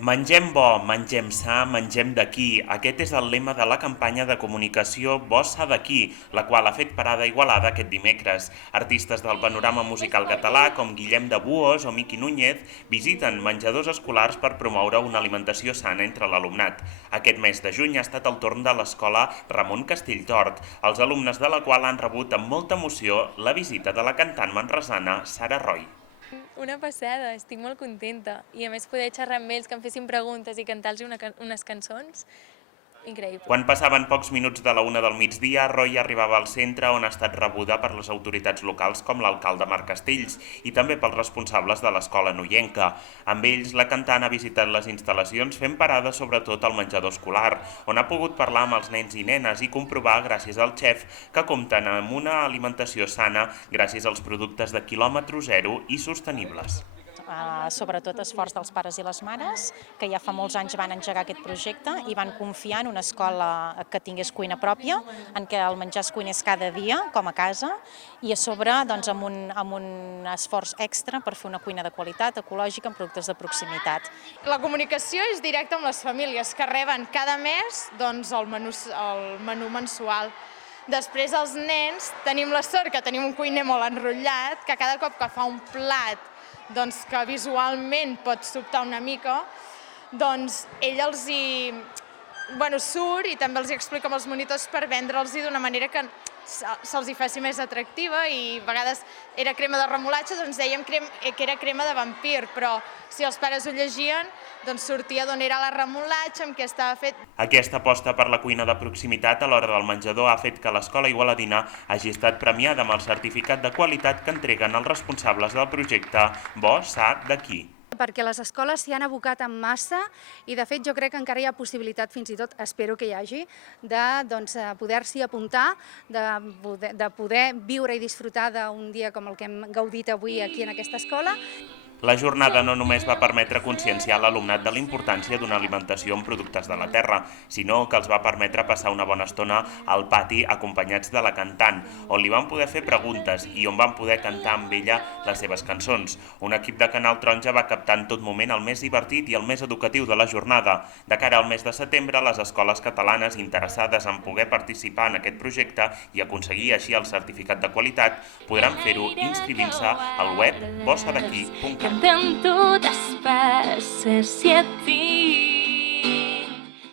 Mengem bo, mengem sa, mengem d'aquí. Aquest és el lema de la campanya de comunicació Bo sa d'aquí, la qual ha fet parada a Igualada aquest dimecres. Artistes del panorama musical català, com Guillem de Buos o Miqui Núñez, visiten menjadors escolars per promoure una alimentació sana entre l'alumnat. Aquest mes de juny ha estat el torn de l'escola Ramon Castelltort, els alumnes de la qual han rebut amb molta emoció la visita de la cantant manresana Sara Roy. Una passada, estic molt contenta. I a més poder xerrar amb ells, que em fessin preguntes i cantar-los unes cançons, increïble. Quan passaven pocs minuts de la 1 del migdia, Roy arribava al centre on ha estat rebuda per les autoritats locals com l'alcalde Marc Castells i també pels responsables de l'escola noienca. Amb ells, la cantant ha visitat les instal·lacions fent parada sobretot al menjador escolar, on ha pogut parlar amb els nens i nenes i comprovar, gràcies al xef, que compten amb una alimentació sana gràcies als productes de quilòmetre zero i sostenibles. Sobretot esforç dels pares i les mares, que ja fa molts anys van engegar aquest projecte i van confiar en una escola que tingués cuina pròpia, en què el menjar es cuinés cada dia, com a casa, i a sobre doncs, amb un esforç extra per fer una cuina de qualitat, ecològica, amb productes de proximitat. La comunicació és directa amb les famílies, que reben cada mes doncs, el menú mensual. Després els nens tenim la sort que tenim un cuiner molt enrotllat, que cada cop que fa un plat doncs, que visualment pot sobtar una mica, doncs ell surt i també els explica amb els monitors per vendre'ls d'una manera que se'ls hi faci més atractiva i a vegades era crema de remolatxa, doncs dèiem que era crema de vampir, però si els pares ho llegien, doncs sortia d'on era la remolatxa, amb què estava fet. Aquesta aposta per la cuina de proximitat a l'hora del menjador ha fet que l'escola igualadina hagi estat premiada amb el certificat de qualitat que entreguen els responsables del projecte Bo Sa d'aquí. Perquè les escoles s'hi han abocat en massa i, de fet, jo crec que encara hi ha possibilitat, fins i tot espero que hi hagi, de poder-s'hi apuntar, de poder viure i disfrutar d'un dia com el que hem gaudit avui aquí en aquesta escola. La jornada no només va permetre conscienciar l'alumnat de la importància d'una alimentació amb productes de la terra, sinó que els va permetre passar una bona estona al pati acompanyats de la cantant, on li van poder fer preguntes i on van poder cantar amb ella les seves cançons. Un equip de Canal Taronja va captar en tot moment el més divertit i el més educatiu de la jornada. De cara al mes de setembre, les escoles catalanes interessades en poder participar en aquest projecte i aconseguir així el certificat de qualitat podran fer-ho inscrivint-se al web bossadaqui.cat. Canten totes passes i a ti.